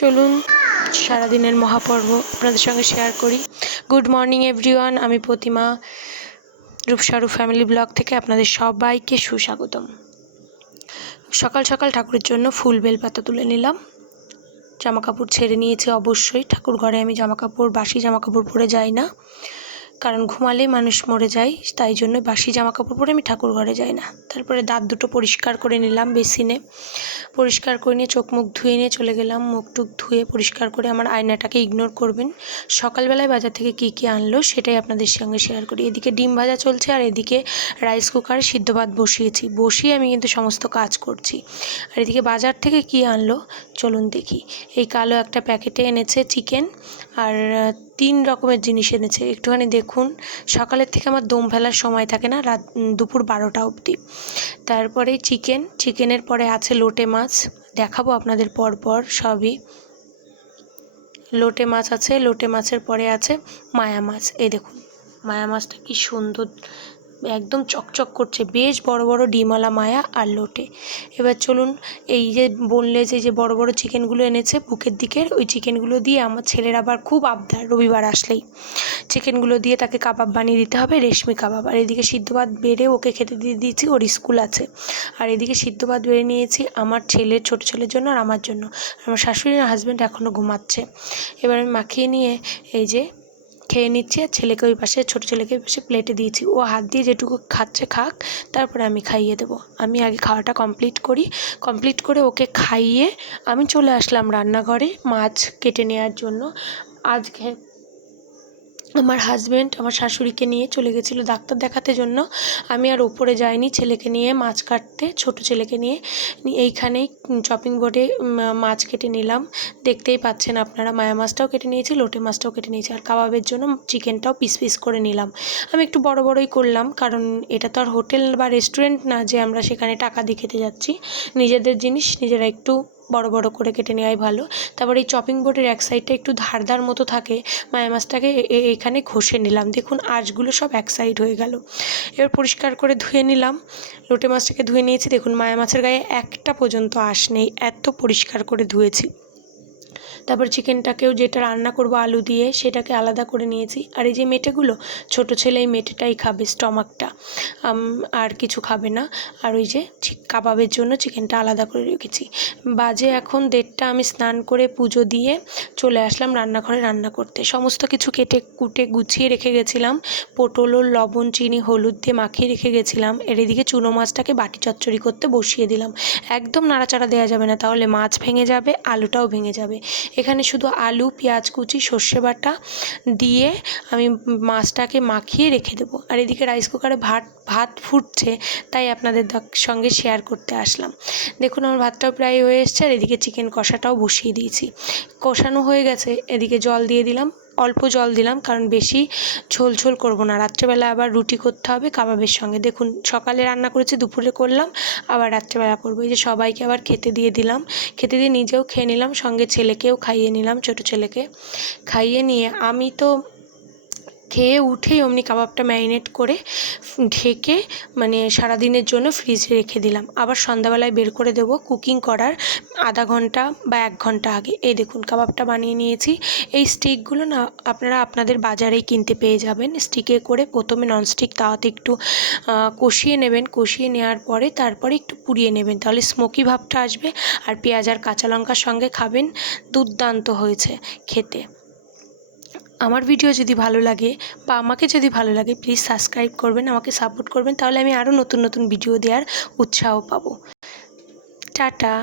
চলুন সারাদিনের মহাপর্ব আপনাদের সঙ্গে শেয়ার করি। গুড মর্নিং এভরিওয়ান, আমি প্রতিমা রূপসারু ফ্যামিলি ব্লগ থেকে আপনাদের সবাইকে সুস্বাগতম। সকাল সকাল ঠাকুরের জন্য ফুল বেলপাতা তুলে নিলাম। জামাকাপড় ছেড়ে নিয়েছি, অবশ্যই ঠাকুর ঘরে আমি বাসি জামাকাপড় পরে যাই না, কারণ ঘুমালে মানুষ মরে যায়, তাই জন্য বাসি জামা কাপড় পরে আমি ঠাকুর ঘরে যাই না। তারপরে দাঁত দুটো পরিষ্কার করে নিলাম, বেসিনে পরিষ্কার করে নিয়ে চোখ মুখ ধুয়ে নিয়ে চলে গেলাম। মুখ টুক ধুয়ে পরিষ্কার করে আমার আয়নাটাকে ইগনোর করবেন। সকালবেলায় বাজার থেকে কী আনলো সেটাই আপনাদের সঙ্গে শেয়ার করি। এদিকে ডিম ভাজা চলছে আর এদিকে রাইস কুকারে সিদ্ধ ভাত বসিয়ে আমি কিন্তু সমস্ত কাজ করছি। আর এদিকে বাজার থেকে কী আনলো চলুন দেখি। এই কালো একটা প্যাকেটে এনেছে চিকেন, আর 3 রকমের জিনিস এনেছে। একটুখানি দেখুন, সকালের থেকে আমার দম ফেলার সময় থাকে না, দুপুর 12টা অবধি। তারপরে চিকেনের পরে আছে লোটে মাছ, দেখাবো আপনাদের পরপর সবই। লোটে মাছ আছে, লোটে মাছের পরে আছে মায়া মাছ। এই দেখুন মায়া মাছটা কি সুন্দর, একদম চকচক করছে, বেশ বড় বড় ডিমওয়ালা মায়া আর লোটে। এবার চলুন, এই যে বললে যে বড় বড় চিকেনগুলো এনেছে বুকের দিকের, ওই চিকেনগুলো দিয়ে আমার ছেলের আবার খুব আবদার, রবিবার আসলেই চিকেনগুলো দিয়ে তাকে কাবাব বানিয়ে দিতে হবে, রেশমি কাবাব। আর এদিকে সিদ্ধ ভাত বেড়ে ওকে খেতে দিয়ে দিয়েছি, ওর স্কুল আছে। আর এদিকে সিদ্ধ ভাত বেড়ে নিয়েছি আমার ছেলের, ছোটো ছেলের জন্য আর আমার জন্য। আমার শাশুড়ি আর হাজব্যান্ড এখনও ঘুমাচ্ছে। এবার আমি মাখিয়ে নিয়ে এই যে খেয়ে নিচ্ছি, আর ছেলেকে ওই পাশে, ছোটো ছেলেকে ওই পাশে প্লেটে দিয়েছি। ও হাত দিয়ে যেটুকু খাচ্ছে খাক, তারপরে আমি খাইয়ে দেবো। আমি আগে খাওয়াটা কমপ্লিট করে ওকে খাইয়ে আমি চলে আসলাম রান্নাঘরে মাছ কেটে নেওয়ার জন্য। আজকে আমার হাজব্যান্ড আমার শাশুড়িকে নিয়ে চলে গেছিলো ডাক্তার দেখাতে জন্য। আমি আর ওপরে যাইনি, ছেলেকে নিয়ে মাছ কাটতে, ছোটো ছেলেকে নিয়ে এইখানেই চপিং বোর্ডে মাছ কেটে নিলাম। দেখতেই পাচ্ছেন আপনারা, মায়া মাছটাও কেটে নিয়েছি, লোটে মাছটাও কেটে নিয়েছি, আর কাবাবের জন্য চিকেনটাও পিস করে নিলাম। আমি একটু বড়ই করলাম, কারণ এটা তো আর হোটেল বা রেস্টুরেন্ট না যে আমরা সেখানে টাকা দিয়ে খেতে যাচ্ছি। নিজেদের জিনিস নিজেরা একটু বড় করে কেটে নেওয়াই ভালো। তারপর এই চপিং বোর্ডের এক সাইডটা একটু ধারদার মতো থাকে, মায়া মাছটাকে এখানে ঘষে নিলাম। দেখুন আঁশগুলো সব এক সাইড হয়ে গেল। এবার পরিষ্কার করে ধুয়ে নিলাম, লোটে মাছটাকে ধুয়ে নিয়েছি। দেখুন মায়া মাছের গায়ে একটা পর্যন্ত আঁশ নেই, এত পরিষ্কার করে ধুয়েছি। তারপর চিকেনটাকেও, যেটা রান্না করব আলু দিয়ে, সেটাকে আলাদা করে নিয়েছি। আর এই যে মেটেগুলো, ছোটো ছেলে এই মেটেটাই খাবে, স্টমাকটা, আর কিছু খাবে না। আর ওই যে কাবাবের জন্য চিকেনটা আলাদা করে রেখেছি। বাজে এখন 1:30, আমি স্নান করে পুজো দিয়ে চলে আসলাম রান্নাঘরে রান্না করতে। সমস্ত কিছু কেটে কুটে গুছিয়ে রেখে গেছিলাম। পটল ও লবণ চিনি হলুদ দিয়ে মাখিয়ে রেখে গেছিলাম। এর এদিকে চুনো মাছটাকে বাটি চচ্চড়ি করতে বসিয়ে দিলাম। একদম নাড়াচাড়া দেওয়া যাবে না, তাহলে মাছ ভেঙে যাবে, আলুটাও ভেঙে যাবে। এখানে শুধু আলু, পেঁয়াজ কুচি, সর্ষে বাটা দিয়ে আমি মাছটাকে মাখিয়ে রেখে দেবো। আর এদিকে রাইস কুকারে ভাত ফুটছে, তাই আপনাদের সঙ্গে শেয়ার করতে আসলাম। দেখুন আমার ভাতটাও প্রায় হয়ে এসছে, আর এদিকে চিকেন কষাটাও বসিয়ে দিয়েছি। কষানো হয়ে গেছে, এদিকে জল দিয়ে দিলাম, অল্প জল দিলাম, কারণ বেশি ঝোল করব না। রাত্রেবেলা আবার রুটি করতে হবে কাবাবের সঙ্গে। দেখুন সকালে রান্না করেছি, দুপুরে করলাম, আবার রাত্রেবেলা করবো। এই যে সবাইকে আবার খেতে দিয়ে দিলাম, খেতে দিয়ে নিজেও খেয়ে নিলাম, সঙ্গে ছেলেকেও খাইয়ে নিলাম, ছোটো ছেলেকে খাইয়ে নিয়ে আমি তো খেয়ে উঠেই অমনি কাবাবটা ম্যারিনেট করে ঢেকে সারাদিনের জন্য ফ্রিজে রেখে দিলাম। আবার সন্ধ্যাবেলায় বের করে দেবো কুকিং করার আধা ঘন্টা বা 1 ঘন্টা আগে। এই দেখুন কাবাবটা বানিয়ে নিয়েছি। এই স্টিকগুলো না আপনারা আপনাদের বাজারেই কিনতে পেয়ে যাবেন। স্টিকে করে প্রথমে ননস্টিক তাওয়াতে একটু কষিয়ে নেবেন, কষিয়ে নেওয়ার পরে তারপরে একটু পুড়িয়ে নেবেন, তাহলে স্মোকি ভাবটা আসবে। আর পেঁয়াজ আর কাঁচা লঙ্কার সঙ্গে খাবেন, দুর্দান্ত হয়েছে খেতে। আমার ভিডিও যদি ভালো লাগে বা আমাকে যদি ভালো লাগে, প্লিজ সাবস্ক্রাইব করবেন, আমাকে সাপোর্ট করবেন, তাহলে আমি আরও নতুন ভিডিও দেওয়ার উৎসাহ পাবো। টাটা।